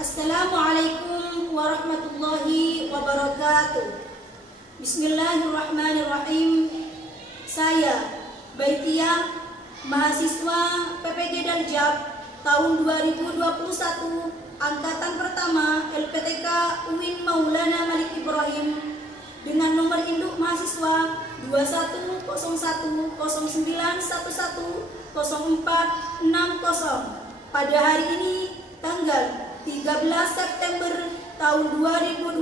Assalamualaikum warahmatullahi wabarakatuh. Bismillahirrahmanirrahim. Saya Baitiah, mahasiswa PPG Daljab tahun 2021, angkatan pertama LPTK UIN Maulana Malik Ibrahim, dengan nomor induk mahasiswa 210109110460 pada hari ini tanggal 13 September tahun 2021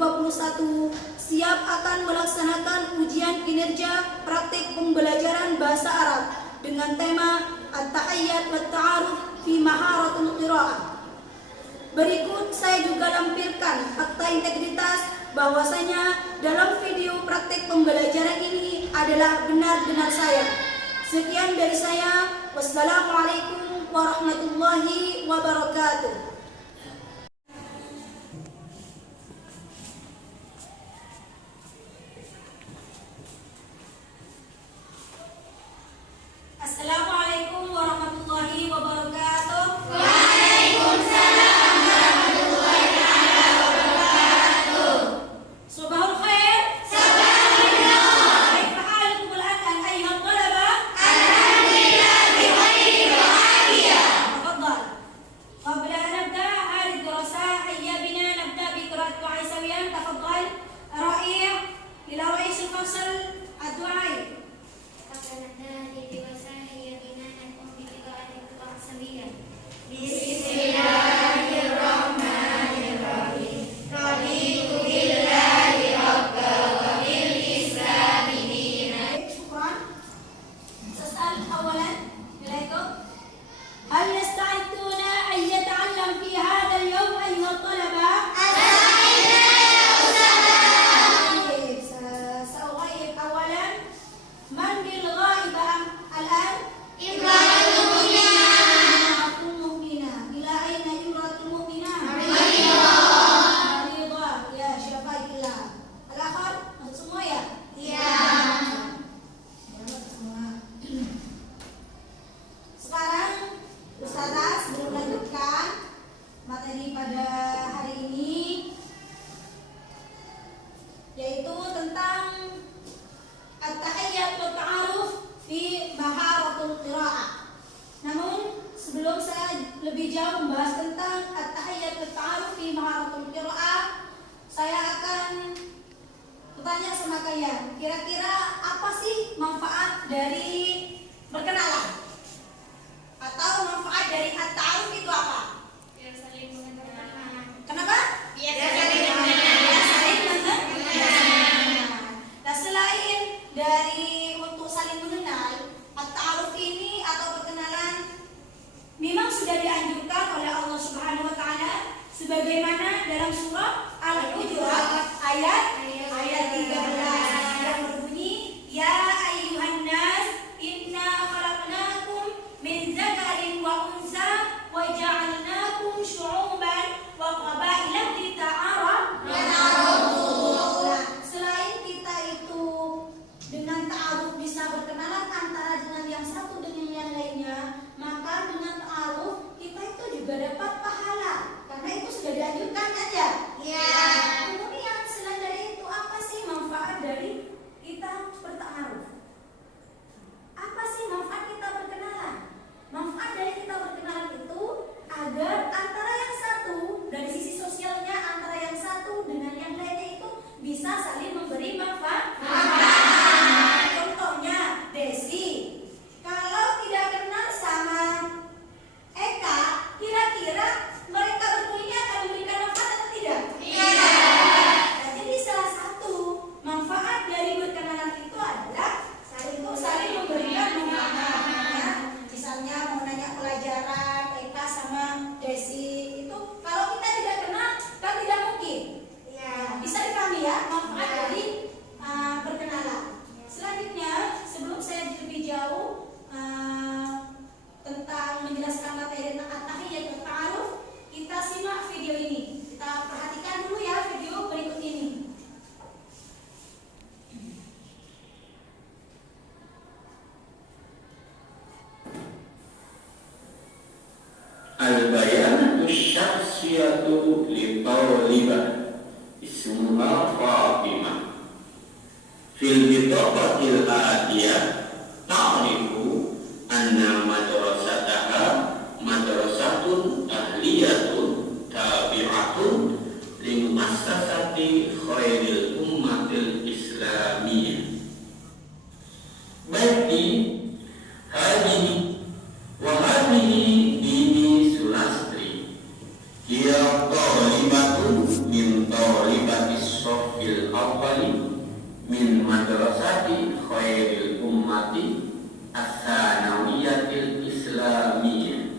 siap akan melaksanakan ujian kinerja praktik pembelajaran bahasa Arab dengan tema At-Tahiyyat wa Ta'aruf fi Maharatul Qiraah. Berikut saya juga lampirkan fakta integritas bahwasanya dalam video praktik pembelajaran ini adalah benar-benar saya. Sekian dari saya. Wassalamualaikum warahmatullahi wabarakatuh. Assalamualaikum warahmatullahi wabarakatuh. Waalaikumsalam warahmatullahi wabarakatuh. Subahul khair. Subhanallah. Kaifa halukum al-an ayyuhal talaba? Alhamdulillah bikhair wa afiyah. Tafadhal. Qabla an nabda hadhihi ad-dirasa hayya bina nabda bi qira'at du'a sawiyan. Tafadhal. Ra'i' ila ra'is al-fasl ad-du'a. Bismillahirrahmanirrahim. Raditu billahi rabba wa bil islami dinan. Syukran. Sas'al awalan ilaikum. Hal yasta'iduna an yata'allam fi hadha al-yawm ayyuha at-talaba? طيب، سأغيب أولا. من للغائب الآن؟ امرأة مؤمنة. إلى أين امرأة مؤمنة؟ مريضة. يا شفاك الله. الآخر masuk semua ya? Selamat semua. Sekarang Ustazah sebelum melanjutkan materi pada hari ini, yaitu tentang At-Tahiyyat wa Ta'aruf fi Maharatul Qiraah. Namun sebelum saya lebih jauh membahas tentang At-Tahiyyat wa Ta'aruf fi Maharatul Qiraah, saya akan bertanya sama kalian, kira-kira apa sih manfaat dari berkenalan? Atau manfaat dari At-Ta'aruf itu apa? Biar saling mengenal. Kenapa? Biar saling mengenal. Biar saling mengenal. Nah, selain dari untuk saling mengenal, At-Ta'aruf ini atau perkenalan memang sudah dianjurkan oleh Allah Subhanahu wa taala sebagaimana dalam surah Al-Hujurat ayat 13 yang berbunyi, ya ayyuhan nas inna khalaqnakum min dzakarin wa unsa wa ja'alnakum syu'uban wa qabaila lita'arafu. Nah, selain kita itu dengan ta'aruf bisa berkenalan antara dengan yang satu dengan yang lainnya, maka dengan ta'aruf kita itu juga dapat pahala karena itu sudah dianjurkan kan ya? Ya. Kemudian selain dari syakhsiyatu li talibah ismuha Fatimah. Fil bitaqatil atiyah ta'rifu anna madrasataha madrasatun ahliyatun tabi'atun li muassasati khairil ummatil islamiyah. Baiki hadhihi wa hadhihi dini Sulastri hiya talibatun min talibatis sofil awwali min madrasati khairil ummati as-sanawiyatil islamiyah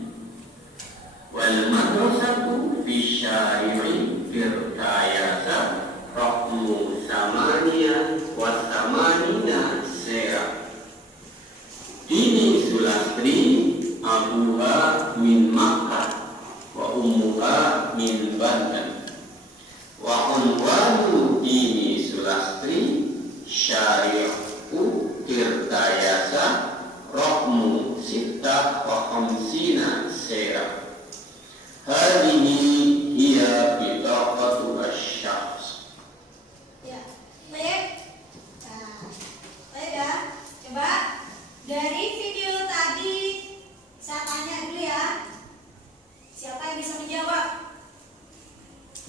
wal madrasatu fi syari'i firkayasa raqmu samaniya wa samanina sera. Dini Sulastri abuha min Makkah wa ummuha min Banten wa unwanu dini Sulastri syari'u tirtayasa raqmu sittah wa khamsina sera. Hadhihi hiya bitaqatu asy-syakhs. Ya, baik. Nah, baik ya. Coba dari video tadi saya tanya dulu ya. Siapa yang bisa menjawab?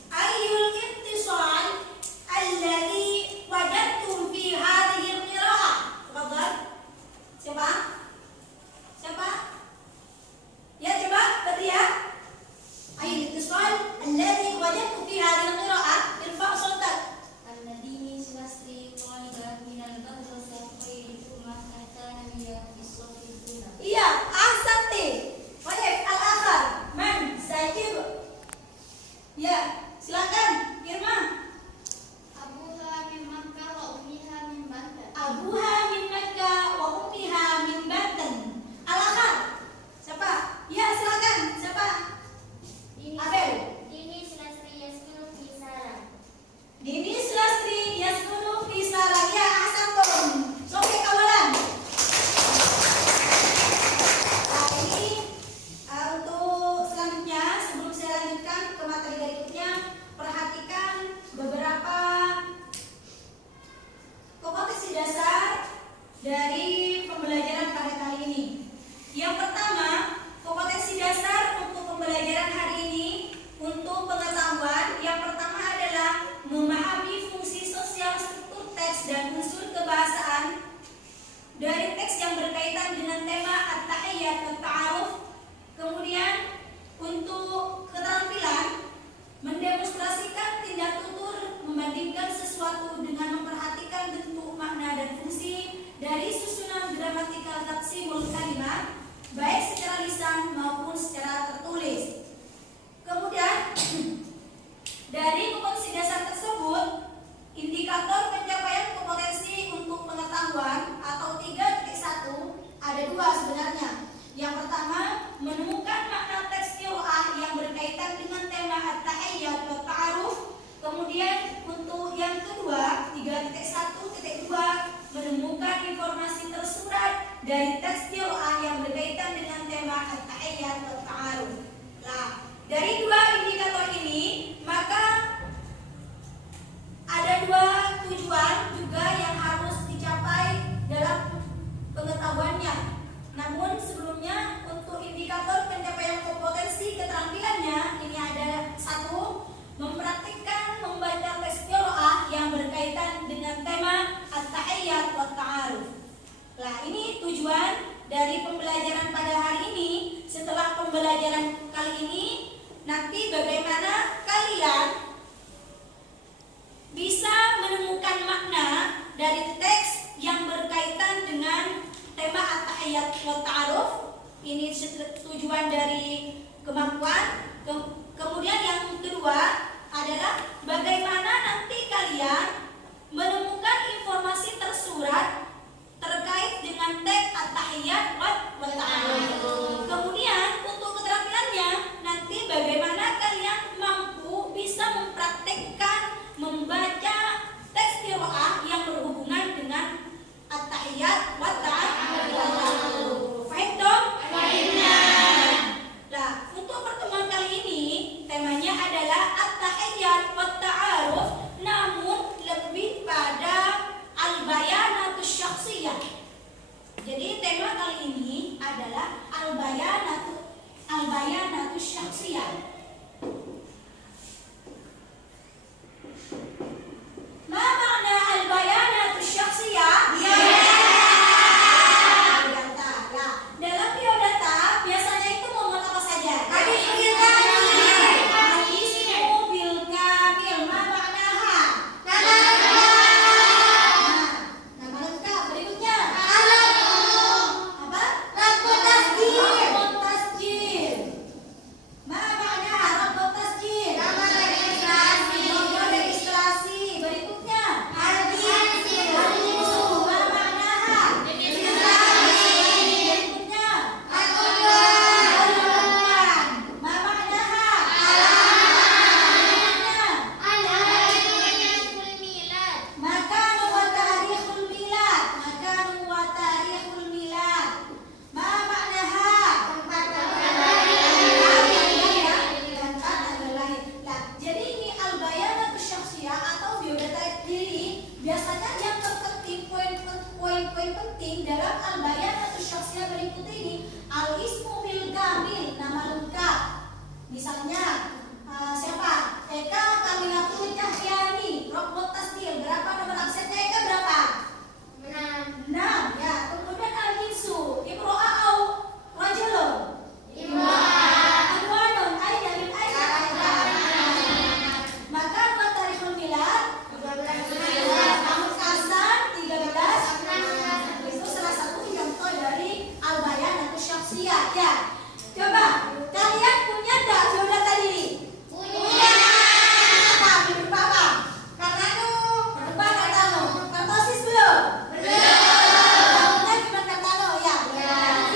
Ayyul ittisal alladhi wajadtum fi hadhihi al-qira'ah? Tafadhal. Siapa? Siapa? Ya, coba berarti ya. Ayyul ittisal alladhi wajadtum fi hadhihi al-qira'ah? Irfa' sautak. Dini Sulastri talibat minal madrasah khairil ummah as-sanawiyah bis-sofil ula. Iya, ahsanti. Baik, al-akhar. Man, Zakir. Ya, silakan, Irma. Abuha min Makkah wa ummiha min Banten. Abuha min Makkah wa ummiha min Banten. Al-akhar. Siapa? Ya, silakan. Siapa? Abel. Dini Sulastri yaskunu fi Saran. Dini Sulastri yaskunu fi Saran. Ya, ahsantum. Sofi kawalan. Nah, ini untuk selanjutnya sebelum saya lanjutkan ke materi berikutnya, perhatikan beberapa kompetensi dasar dari pembelajaran pada kali ini. Yang pertama, kompetensi dasar untuk pembelajaran hari ini untuk pengetahuan yang pertama adalah memahami fungsi sosial struktur teks dan unsur kebahasaan dari teks yang berkaitan dengan tema at-tahiyyat wa ta'aruf. Kemudian untuk keterampilan mendemonstrasikan tindak tutur membandingkan sesuatu dengan memperhatikan bentuk, makna dan fungsi dari susunan gramatikal taqsimul kalimat baik secara lisan maupun secara tertulis. Kemudian dari kompetensi dasar tersebut, indikator pencapaian kompetensi untuk pengetahuan atau 3.1 ada dua sebenarnya. Yang pertama, menemukan makna teks qiraah yang berkaitan dengan tema at-tahiyyat wa ta'aruf. Kemudian untuk yang kedua, 3.1.2, menemukan informasi tersurat dari teks qiraah yang berkaitan dengan tema at-tahiyyat wa ta'aruf. Nah, dari dua indikator ini, maka ada dua tujuan juga yang harus dicapai dalam pengetahuannya. Namun sebelumnya untuk indikator pencapaian kompetensi keterampilannya ini ada satu, mempraktikkan membaca teks qiraah yang berkaitan dengan tema at-tahiyyat wa ta'aruf. Nah, ini tujuan dari pembelajaran pada hari ini. Setelah pembelajaran kali ini, nanti bagaimana kalian bisa menemukan makna dari teks yang berkaitan dengan tema at-tahiyyat wa ta'aruf. Ini tujuan dari kemampuan. Kemudian yang kedua adalah bagaimana nanti kalian menemukan informasi tersurat terkait dengan teks at-tahiyyat wa ta'aruf. Kemudian untuk keterampilannya nanti bagaimana kalian mampu bisa mempraktikkan membaca teks qiraah yang berhubungan dengan at-tahiyyat wa ta'aruf. Fahim dong? Nah, untuk pertemuan Misalnya siapa? Eka Kaminatul Cahyani, Rokmut Tasdil. Berapa nomor absennya Eka berapa? 6. Ya. Kemudian Al-Jinsu, Imro'a au Rajulun. Adwanun, Aina min Aina. Maka buat tarikhul milad 12. Ahmad Hasan 13. Itu salah satu contoh dari Al-Bayan atau Syakhsiyah. Ya. Coba kalian punya enggak biodata diri? Punya. Apa? Berupa apa? Kartano. Berupa Kartano. Kartosis belum? Belum. Punya cuma Kartano ya.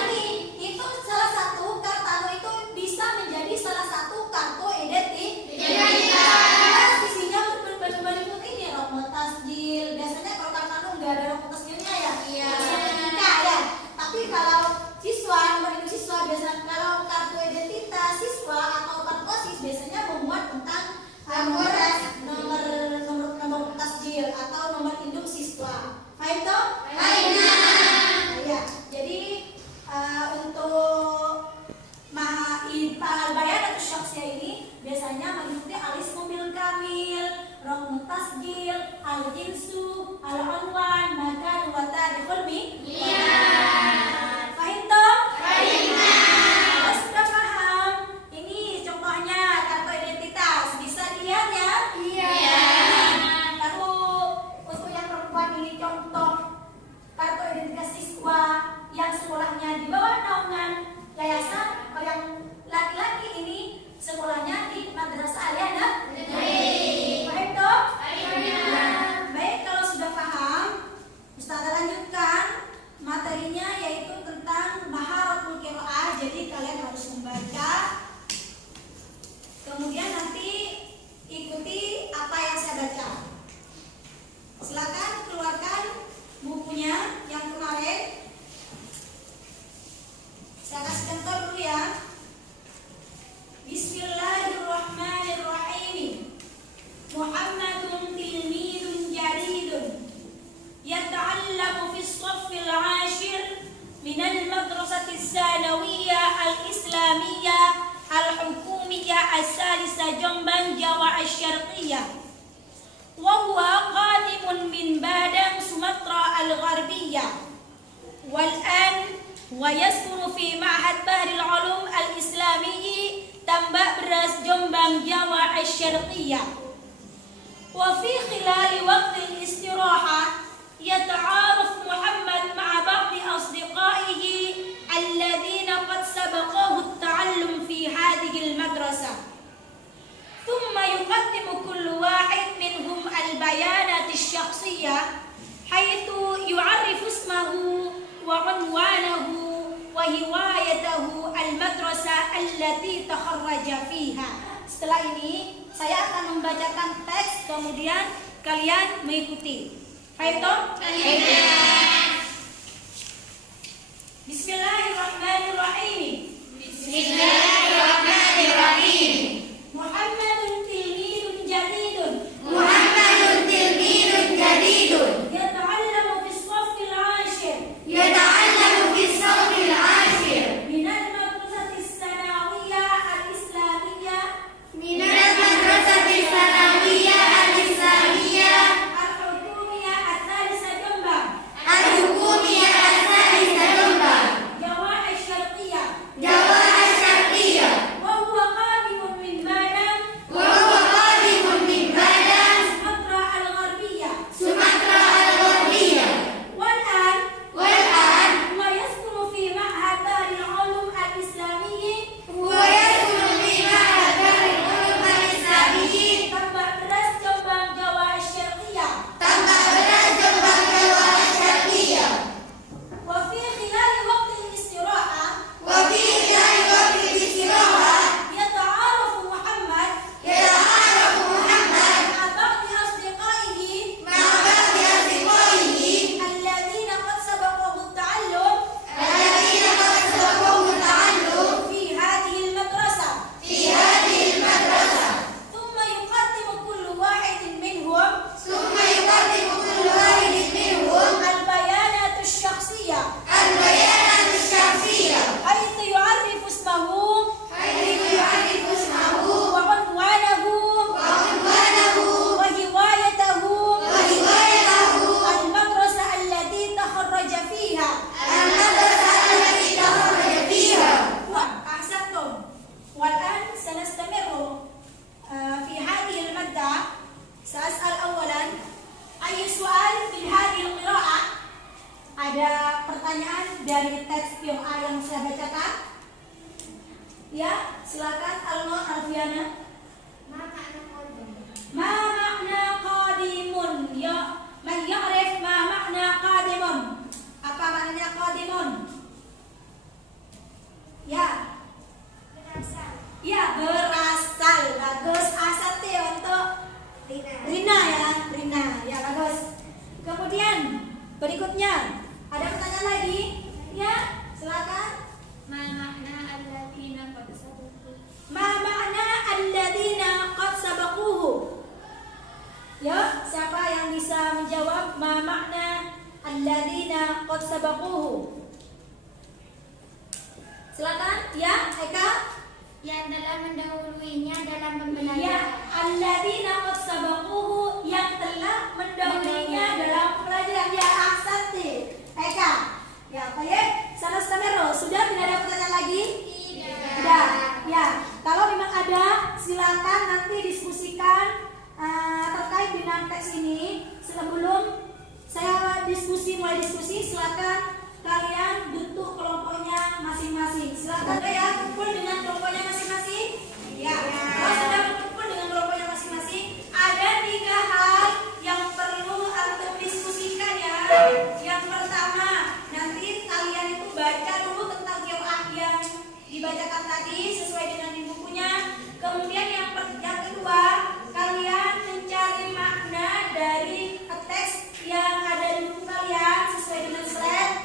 Ini itu salah satu Kartano itu bisa menjadi salah satu kartu identitas. Isinya berbentuk ini Rokmut Tasdil. Biasanya kalau Kartano nggak ada Rokmut Tasdilnya ya. Iya. Ya. Tapi kalau siswa, nomor induk siswa biasanya kalau kartu identitas siswa atau kartosis biasanya memuat tentang nomor tasjil atau nomor induk siswa. Paham toh? Ya. Jadi untuk Al-Bayan atau Syakhsiyah ini biasanya mengikuti al-ismu bil kamil, Rokmut Tasjil, al-jinsu, al-unwan, makan wa tarikhul milad. Paham toh? Kalau sudah paham, ini contohnya kartu identitas. Bisa dilihat ya? Iya. Lalu untuk yang perempuan ini contoh kartu identitas siswa yang sekolahnya di bawah naungan yayasan. Kalau yang laki-laki ini sekolahnya di Madrasah Aliyah Negeri. Paham toh? Baik, kalau sudah paham, Ustazah lanjutkan materinya yaitu tentang maharatul qiraah. Jadi kalian harus membaca, kemudian nanti ikuti apa yang saya baca. Silakan keluarkan bukunya yang kemarin. Saya kasih contoh dulu ya. Bismillahirrahmanirrahim. Muhammadun tilmidun jaridun يتعلم في الصف العاشر من المدرسة الثانوية الإسلامية الحكومية الثالثة جنبا جوا الشرقية، وهو قادم من بادن سومطرة الغربية، والآن ويسكن في معهد بحر العلوم الإسلامي تنبأبرس جنبا جوا الشرقية. وفي خلال وقت الاستراحة يتعارف محمد مع بعض أصدقائه الذين قد سبقوه التعلم في هذه المدرسة، ثم يقدم كل واحد منهم البيانات الشخصية حيث يعرف اسمه وعنوانه وهوايته المدرسة التي تخرج فيها. Setelah ini saya akan membacakan teks, kemudian kalian mengikuti. Baik toh? Bismillahirrahmanirrahim. Muhammadun tilmidun jadidun. Yata'allamu fis saffil 'ashir. Min al-madrasati as-sanawiyah al-islamiyah. Al-hukumiyah al-thalisa Jombang. Jawah al-syarqiyah. Wa huwa qadimun silakan Alno Alfiana. Ma makna qadim? Ma makna qadimun? Ya, man ya'rif ma makna qadimun? Apa maknanya qadimun? Ya. Berasal. Ya, berasal. Bagus. Asal untuk Rina ya, Rina. Ya, bagus. Kemudian berikutnya ada pertanyaan lagi? Ya, silakan. Ma makna alladzina qad sabaku? Ma makna alladzina qad sabaquhu? Ya, siapa yang bisa menjawab ma makna alladzina qad sabaquhu? Silakan. Ya, Eka. Yang telah mendahuluinya dalam Ya, pembelajaran. alladzina qad sabaquhu, yang telah mendahulunya dalam pelajaran. Ya, ahsanti. Eka. Ya, baik. Salah stamero. Sudah tidak ada pertanyaan lagi? Tidak. Ya, kalau memang ada, silakan nanti diskusikan terkait dengan teks ini. Sebelum saya mulai diskusi, silakan kalian bentuk kelompoknya masing-masing. Silakan ya, kumpul dengan kelompoknya masing-masing. Ya, kalau sudah berkumpul dengan kelompoknya masing-masing, ada 3 hal yang perlu antum diskusikan ya. Yang pertama, nanti kalian itu baca dulu tentang qiraah yang dibacakan tadi sesuai dengan di bukunya. Kemudian yang kedua, kalian mencari makna dari teks yang ada di buku kalian sesuai dengan slide.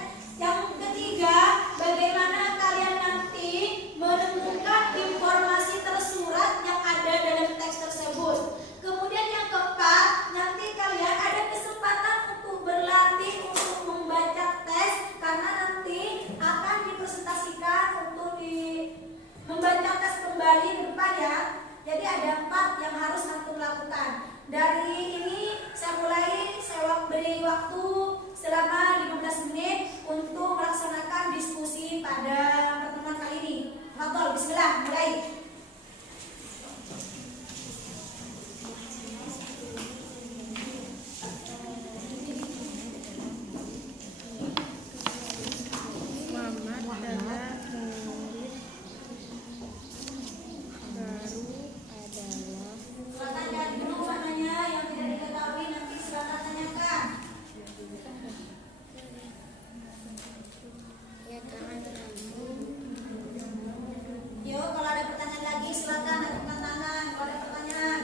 Yang ketiga, bagaimana kalian nanti menemukan informasi tersurat yang ada dalam teks tersebut. Kemudian yang keempat, nanti kalian ada kesempatan untuk berlatih untuk membaca teks, karena nanti akan dipresentasikan untuk membaca tes kembali ke depan ya. Jadi ada 4 yang harus antum lakukan. Dari ini saya beri waktu selama 15 menit untuk melaksanakan diskusi pada pertemuan kali ini. Fadhol, bismillah, mulai. Silakan cari dulu maknanya, yang tidak diketahui nanti silakan tanyakan. Yo, kalau ada pertanyaan lagi silakan angkat tangan kalau ada pertanyaan.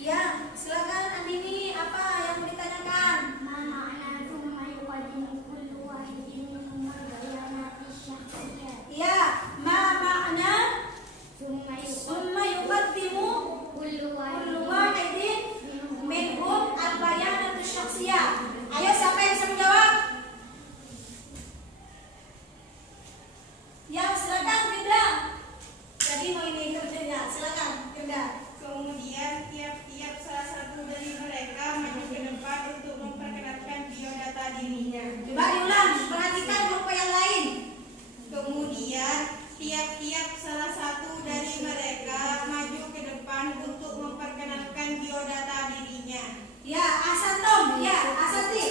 Ya, silakan Andini, apa yang mau ditanyakan? Ma makna thumma yuqaddimu kullu wahidin minhum bayanati syakhsiyah? Ya, ma makna Thumma summa yuqaddimu kullu kullu wahidin wahidin minhum al-bayanatu syakhsiyah. Ayo, siapa yang bisa menjawab? Ya, silakan Firda. Jadi mau ini kerjanya, silakan Firda. Kemudian tiap-tiap salah satu dari mereka maju ke depan untuk memperkenalkan biodata dirinya. Coba diulang, perhatikan kelompok yang lain. Kemudian tiap-tiap salah satu dari mereka maju ke depan untuk memperkenalkan biodata dirinya. Ya, Asantom, ya, Asati.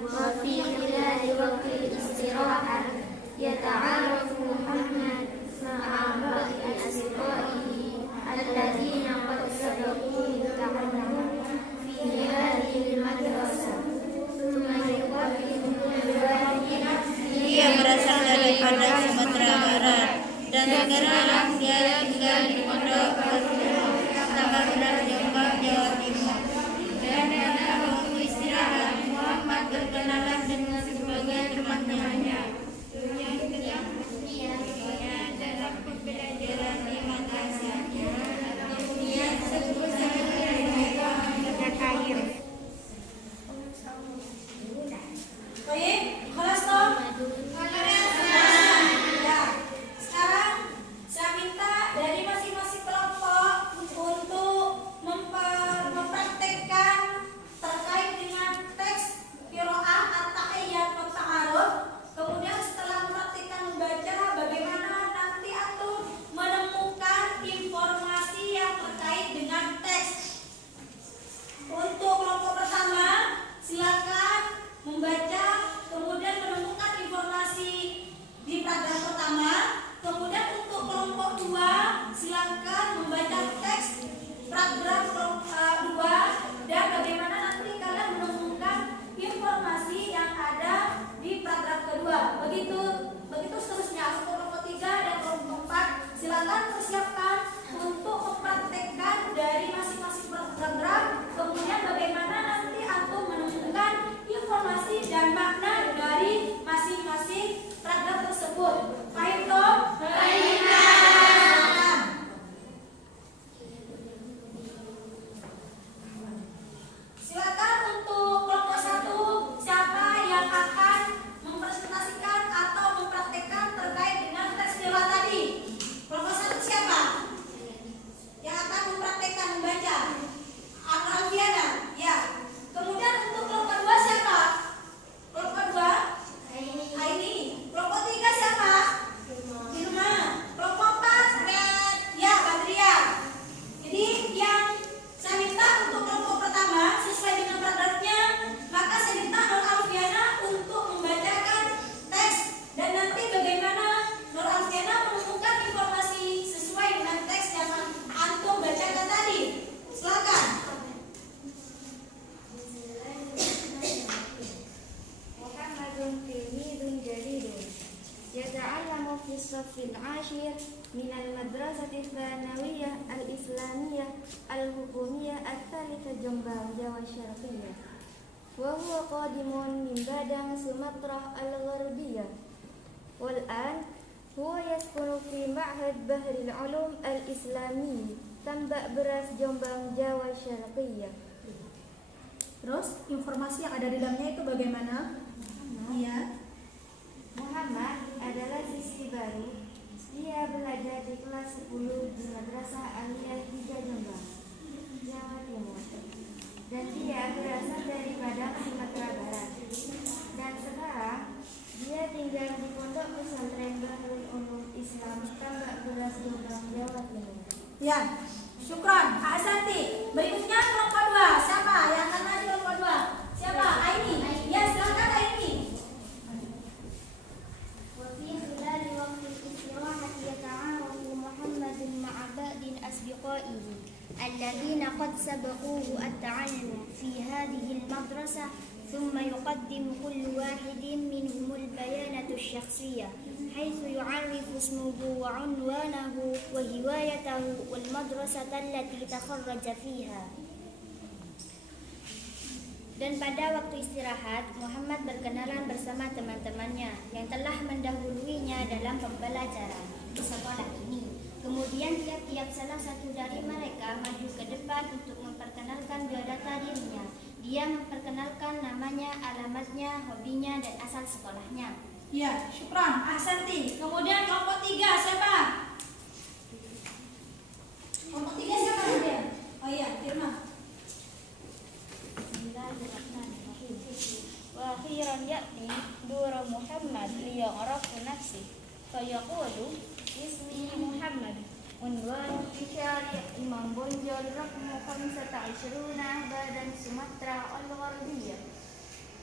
وفي خلال وقت الاستراحة يتعارف محمد مع بعض أصدقائه الذين قد سبقوه التعلم في هذه المدرسة ثم يقدم كل واحد Dia berasal daripada Sumatera Barat dan sekarang dia tinggal di Pondok Tanggapan Jombang, Jawa Timur. Dan pada waktu istirahat, Muhammad berkenalan dengan sebagian teman-temannya. Yang kemudian dalam pembelajaran di madrasah. Kemudian sebelum mereka air. Baik, kelas Tom. Ya, sekarang saya minta dari masing-masing kelompok untuk mempraktekkan terkait dengan teks qiraah في الصف العاشر من المدرسة الثانوية الإسلامية الحكومية الثالثة جنبان جاوة الشرقية، وهو قادم من بادang سومطرة الغربية، والآن هو يسكن في معهد بحر العلوم الإسلامي Tambak Beras Jombang Jawa Syarqiyah. Terus informasi yang ada di dalamnya itu bagaimana? Iya. Muhammad adalah siswi baru. Dia belajar di kelas 10 di Madrasah Aliyah 3 Jombang, Jawa Timur. Dan dia berasal dari Padang, Sumatera Barat. Dan sekarang dia tinggal di Pondok Pesantren Bahrul Ulum Islam Tambak Beras Jombang, Jawa Timur. Ya, syukron. Ahsanti. Berikutnya kelompok 2. Siapa yang akan maju kelompok 2? Siapa? Aini. Ya, silakan Aini. وفي خلال وقت الاستراحة يتعاون محمد مع بعض أصدقائه الذين قد سبقوه التعلم في هذه المدرسة، ثم يقدم كل واحد منهم البيانة الشخصية حيث يعرف اسمه وعنوانه وهوايته والمدرسة التي تخرج فيها. Dan pada waktu istirahat, Muhammad berkenalan bersama teman-temannya yang telah mendahuluinya dalam pembelajaran di sekolah ini. Kemudian tiap-tiap salah satu dari mereka maju ke depan untuk memperkenalkan biodata dirinya. Dia memperkenalkan namanya, alamatnya, hobinya, dan asal sekolahnya. Ya, syukron. Ahsanti. Kemudian kelompok 3 siapa? Kelompok 3 siapa kemudian? Oh iya, Firman. Bismillahirrahmanirrahim. Wa akhiran ya'ti dura Muhammad liya'rafu nafsi fayaqulu ismi Muhammad unwanu fi syari' Imam Bonjol rakmu 25 badan Sumatera al-Gharbiyah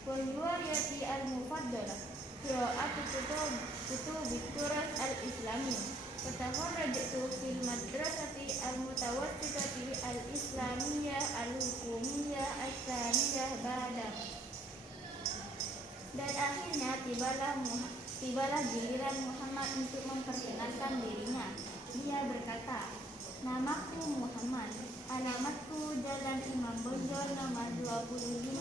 wal riwayati al-mufaddalah qira'atu kutub turas al-islami Fatahorrajtu fil madrasati al-mutawassitati al-islamiyah al-hukumiyah al-thaniyah ba'da. Dan akhirnya tibalah giliran Muhammad untuk memperkenalkan dirinya. Dia berkata, namaku Muhammad, alamatku Jalan Imam Bonjol nomor 25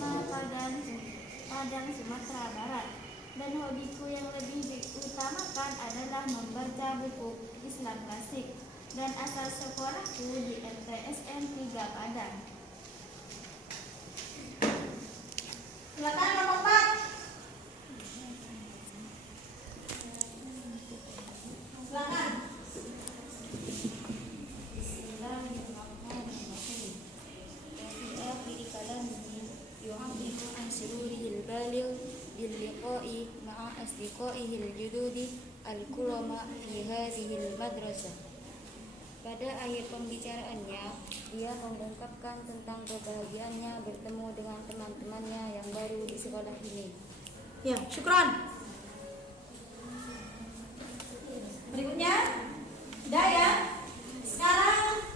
Padang Sumatera Barat. Dan hobiku yang lebih diutamakan adalah membaca buku Islam klasik. Dan asal sekolahku di MTSN 3 Padang. Silakan kelompok 4. Silakan. Bismillahirrahmanirrahim. Fi akhir kalamihi yu'abbiru an sururihil baligh bil liqa'i ma'a asdiqaihi al-jududi al-kurama fi hadhihi al-madrasah. Pada akhir pembicaraannya, dia mengungkapkan tentang kebahagiaannya bertemu dengan teman-temannya yang baru di sekolah ini. Ya, syukron. Berikutnya, udah ya. Sekarang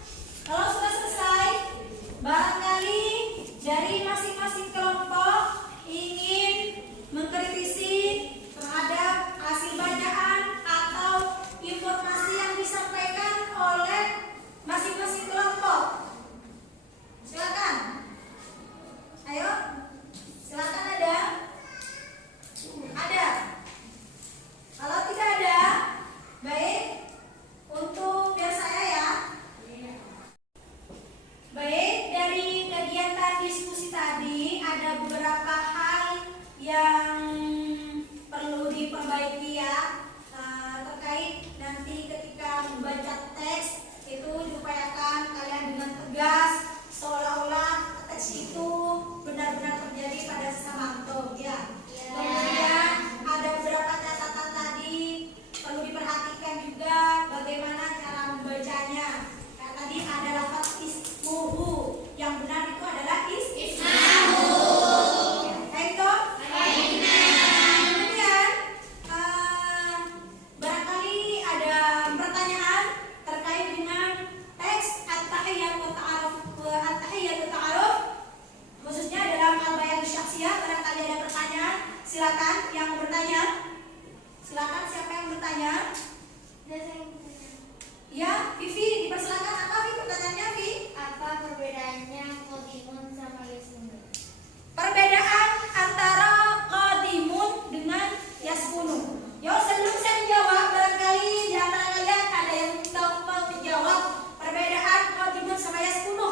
kalau sudah selesai, barangkali dari masing-masing kelompok ingin mengkritisi terhadap hasil bacaan atau informasi yang disampaikan oleh masing-masing kelompok. Silakan. Ayo. Silakan ada. Ada. Kalau tidak ada, baik. Untuk Ya, Vivi, dipersilakan. Apa Vivi pertanyaannya, Vivi? Apa perbedaannya qadimun sama yasmun? Perbedaan antara qadimun dengan yaskunu. Yo, sebelum saya menjawab, barangkali di antara kalian ada yang mau menjawab perbedaan qadimun sama yaskunu.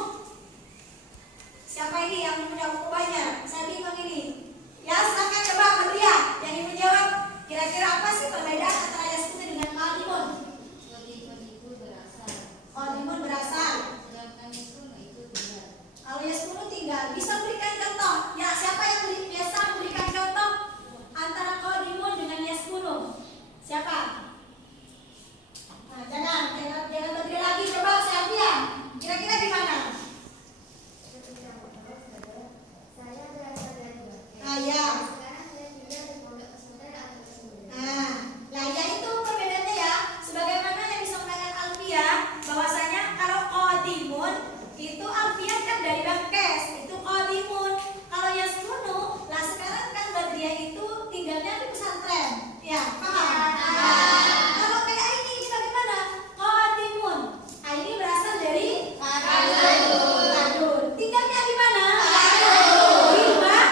Siapa ini yang menjawab banyak? Saya bingung ini. Ya, silakan coba berlihat yang ingin menjawab. Kira-kira apa sih perbedaan antara yaskunu dengan qadimun? Qadimun berasal. Kalau yaskunu tinggal. Bisa berikan contoh? Ya, siapa yang biasa memberikan contoh antara qadimun dengan yaskunu? Siapa? Nah, jangan berdiri lagi. Coba saya lihat. Kira-kira gimana? Saya berasal dari Bangkes. Ah, ya. Sekarang saya tinggal di Pondok Pesantren Al-Qasmi. Nah, ya itu perbedaannya ya. Sebagaimana yang disampaikan Alfia, bahwasanya kalau qadimun itu Alfia kan dari Bangkes, itu qadimun. Kalau yaskunu, lah sekarang kan Badriah itu tinggalnya di pesantren. Ya, paham? Kalau kayak ini bagaimana? Qadimun. Ah, ini berasal dari Kadun. Tinggalnya di mana? Di rumah.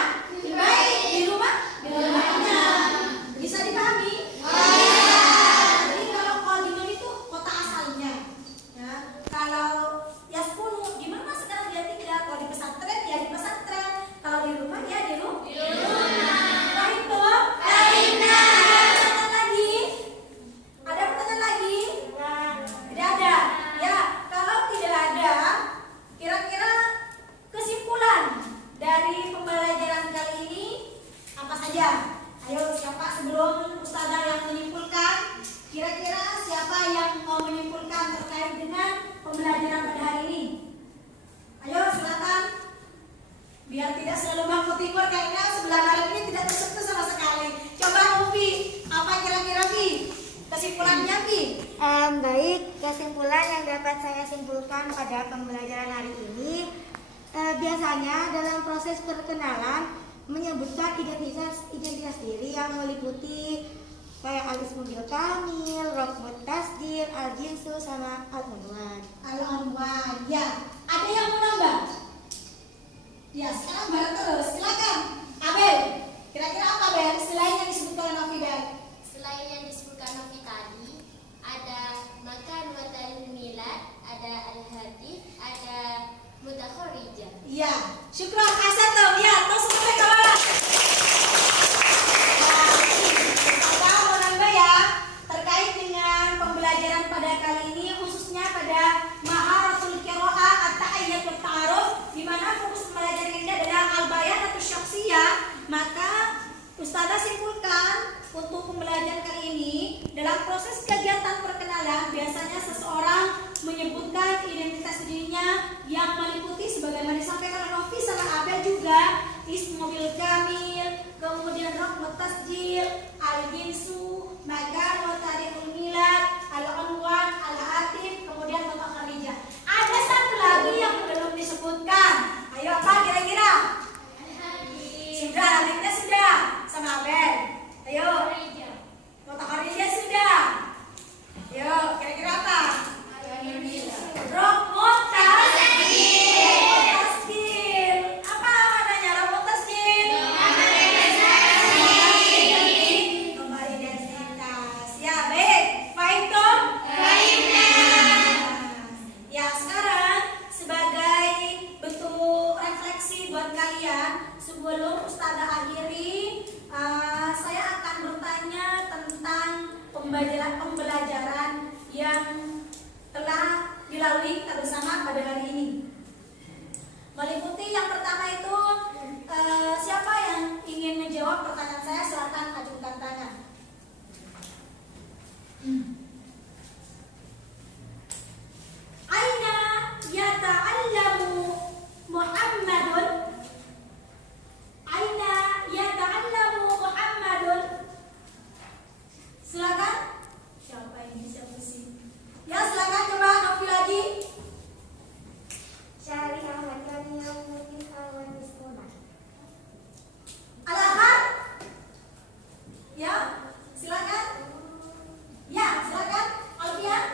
Di rumahnya. Bisa dipahami? Jadi kalau qadimun itu kota asalnya. Ya, kalau yaskunu gimana sekarang dia tinggal? Kalau di pesantren ya di pesantren. Kalau di rumah ya di rumah. Baik toh? Pertanyaan lagi? Ada pertanyaan lagi? Tidak ada. Ya, kalau tidak ada, kira-kira kesimpulan dari pembelajaran kali ini apa saja? Ayo, siapa sebelum Ustazah yang menyimpulkan? Kira-kira siapa yang mau menyimpulkan terkait dengan pembelajaran pada hari ini? Ayo, silakan. Biar tidak selalu Bangku Timur, kayaknya sebelah barat ini tidak tersentuh sama sekali. Coba Ufi, apa kira-kira Vi? Kesimpulannya Vi? Baik, kesimpulan yang dapat saya simpulkan pada pembelajaran hari ini, biasanya dalam proses perkenalan menyebutkan identitas diri yang meliputi kayak al-ismul kamil, rokmut tasdil, al-jinsu, sama al-unwan. Al-Anwar, ya. Ada yang mau nambah? Ya, sekarang bareng terus. Silakan. Abel, kira-kira apa Bel? Selain yang disebutkan oleh Novi Bel. Selain yang disebutkan Novi tadi, ada makan watal milad, ada al-hadith, ada mudakhorijah. Iya, syukron asatum. Ya, terus sampai ke bawah. Nah, ada mau nambah ya terkait dengan pembelajaran pada kali ini, khususnya pada maharatul qiraah at-tahiyyat wa ta'aruf, di mana fokus pembelajaran ini adalah al-bayan atau syakhsiyah. Maka Ustazah simpulkan untuk pembelajaran kali ini, dalam proses kegiatan perkenalan biasanya seseorang menyebutkan identitas dirinya yang meliputi sebagaimana disampaikan oleh Novi sama Abel juga ismul kamil, kemudian rokmut tasjil, al-jinsu, makan wa tarikhul milad, al-unwan, al-hatif, kemudian mudakharijah. Ada satu lagi yang belum disebutkan. Ayo apa kira-kira? Sudah, hadithnya sudah sama Abel. Ayo. Mudakharijah sudah. Ayo, kira-kira apa? Rokmut tasjil. Apa maknanya rokmut tasjil? Nomor identitas. Ya, baik. Fahim toh? Ya, sekarang sebagai bentuk refleksi buat kalian, sebelum Ustazah akhiri, saya akan bertanya tentang pembelajaran yang telah dilalui kita bersama pada hari ini. Meliputi yang pertama itu, siapa yang ingin menjawab pertanyaan saya, silakan ajukan tangan. Aina yata'allamu Muhammadun? Aina yata'allamu Muhammadun? Silakan. Siapa ini? Siapa sih? Ya, silakan coba Novi lagi. Syari Ahmad Yani Yaumuddin Al-Wanismuna. Al-Ahad? Ya, silakan. Ya, silakan. Alfian?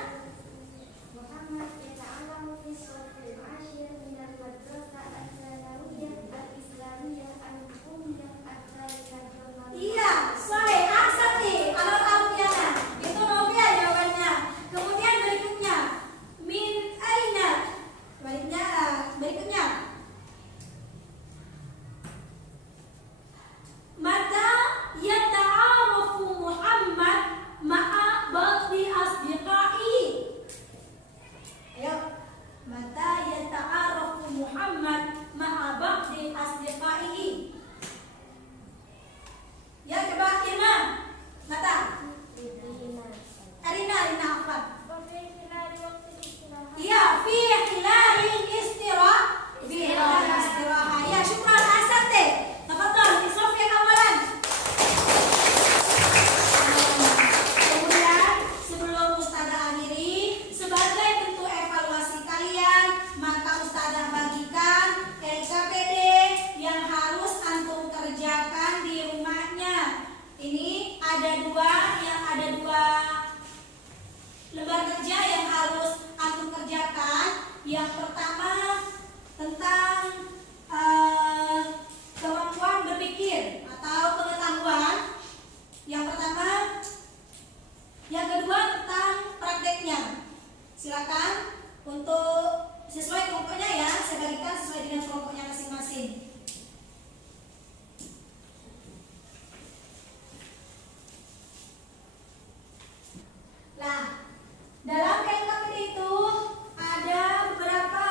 ada dua lembar kerja yang harus antum kerjakan. Yang pertama tentang kemampuan berpikir atau pengetahuan. Yang pertama, yang kedua tentang prakteknya. Silakan untuk sesuai kelompoknya ya, saya bagikan sesuai dengan kelompoknya masing-masing. Nah, dalam LKPD itu ada beberapa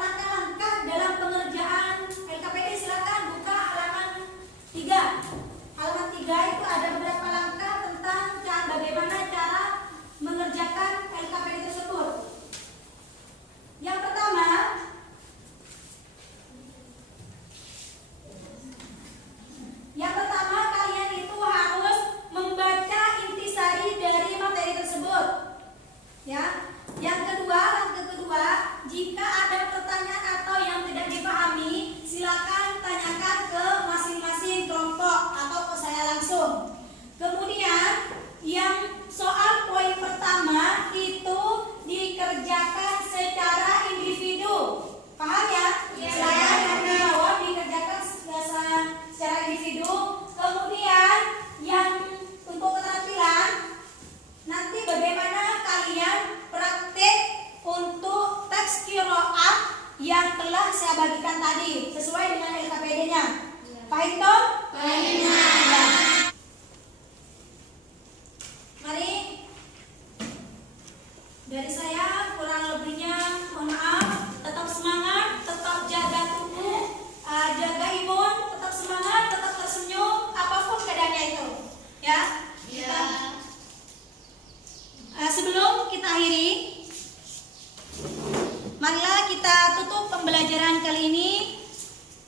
langkah-langkah dalam pengerjaan LKPD. Silakan buka halaman 3. Halaman 3 itu ada beberapa langkah tentang bagaimana cara mengerjakan LKPD tersebut. Yang pertama, kalian itu harus membaca intisari dari materi tersebut. Ya. Langkah kedua, jika ada pertanyaan atau yang tidak dipahami, silakan tanyakan ke masing-masing kelompok atau ke saya langsung. Kemudian, yang soal poin pertama itu dikerjakan secara individu. Paham ya? Silakan yang dijawab dikerjakan secara individu. Kemudian yang untuk keterampilan, nanti bagaimana kalian praktik untuk teks qiraat yang telah saya bagikan tadi sesuai dengan LKPD-nya. Paham toh? Paham. Mari, dari saya kurang lebihnya mohon maaf. Tetap semangat, tetap jaga tubuh, jaga imun, tetap semangat, tetap tersenyum apapun keadaannya itu. Ya. Sebelum kita akhiri, marilah kita tutup pembelajaran kali ini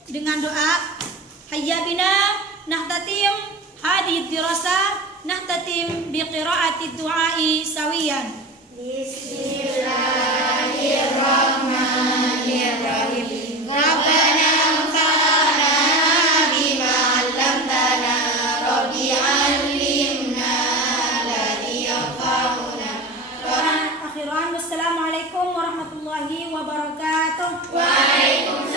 dengan doa. Hayya bina nahtatim hadhihi dirasah, nahtatim biqiraati du'ai sawiyan. Bismillahirrahmanirrahim. Rabbana anfa'na bima 'allamtana, Rabbi 'allimna alladhi yanfa'una. Akhiran, wassalamualaikum warahmatullahi wabarakatuh. Waalaikumsalam.